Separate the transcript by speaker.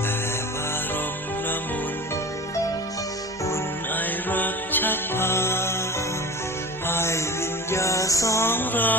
Speaker 1: แต่อารมณ์ละมุนอุ่นไอรักชักพาให้วิญญาสองเรา